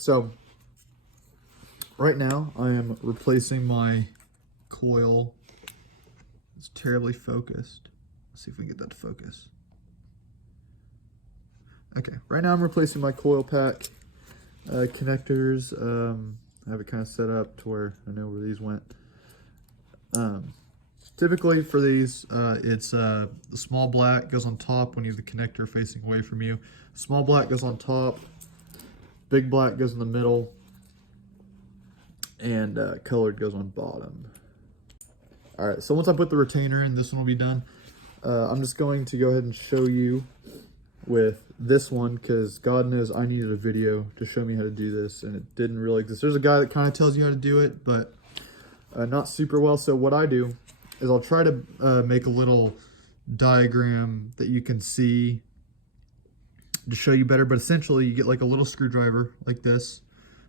So right now I am replacing my coil. It's terribly focused. Let's see if we can get that to focus. Okay, right now I'm replacing my coil pack connectors. I have it kind of set up to where I know where these went. Typically for these, it's the small black goes on top when you have the connector facing away from you. Small black goes on top, big black goes in the middle, and colored goes on bottom. All right, so once I put the retainer in, this one will be done. I'm just going to go ahead and show you with this one, because God knows I needed a video to show me how to do this, and it didn't really exist. There's a guy that kind of tells you how to do it, but not super well. So what I do is I'll try to make a little diagram that you can see to show you better, but essentially you get like a little screwdriver like this.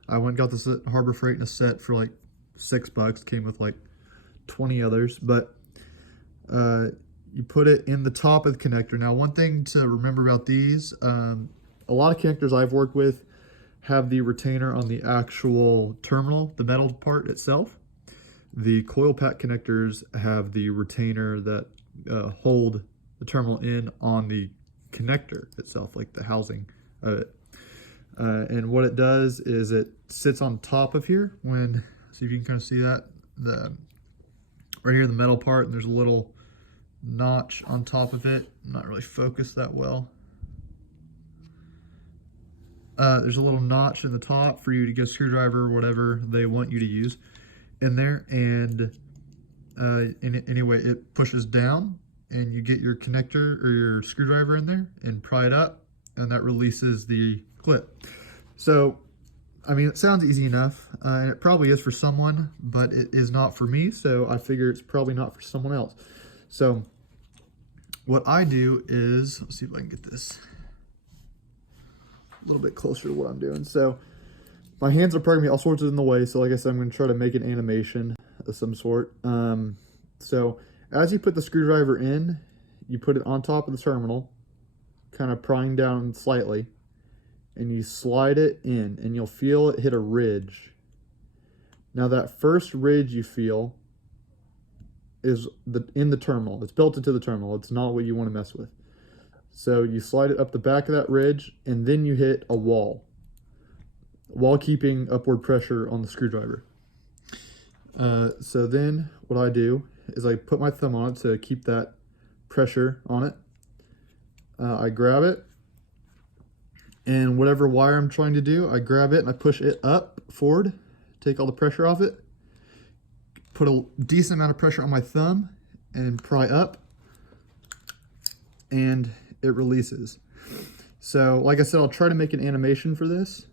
I went and got this at Harbor Freight in a set for like $6, came with like 20 others, but you put it in the top of the connector. Now, one thing to remember about these, a lot of connectors I've worked with have the retainer on the actual terminal, the metal part itself. The coil pack connectors have the retainer that hold the terminal in on the connector itself, like the housing of it. And what it does is it sits on top of here. See if you can kind of see that, right here, the metal part, and there's a little notch on top of it. Not really focused that well. There's a little notch in the top for you to get a screwdriver or whatever they want you to use in there, and anyway, it pushes down and you get your connector or your screwdriver in there and pry it up, and that releases the clip. So I mean, it sounds easy enough, and it probably is for someone, but it is not for me, so I figure it's probably not for someone else. So what I do is, let's see if I can get this a little bit closer to what I'm doing. So my hands are probably gonna be all sorts of in the way, so like I said, I'm gonna try to make an animation of some sort. So as you put the screwdriver in, you put it on top of the terminal, kind of prying down slightly, and you slide it in, and you'll feel it hit a ridge. Now that first ridge you feel is in the terminal. It's built into the terminal. It's not what you want to mess with. So you slide it up the back of that ridge, and then you hit a wall while keeping upward pressure on the screwdriver. So then what I do is I put my thumb on it to keep that pressure on it. I grab it, and whatever wire I'm trying to do, I grab it and I push it up forward, take all the pressure off it, put a decent amount of pressure on my thumb and pry up, and it releases. So like I said, I'll try to make an animation for this,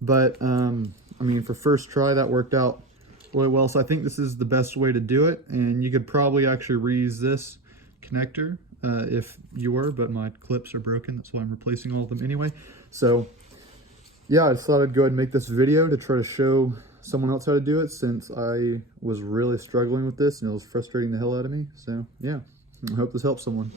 but I mean, for first try that worked out really well. So I think this is the best way to do it, and you could probably actually reuse this connector if you were, but my clips are broken. That's why I'm replacing all of them anyway. So yeah, I just thought I'd go ahead and make this video to try to show someone else how to do it, since I was really struggling with this and it was frustrating the hell out of me. So yeah, I hope this helps someone.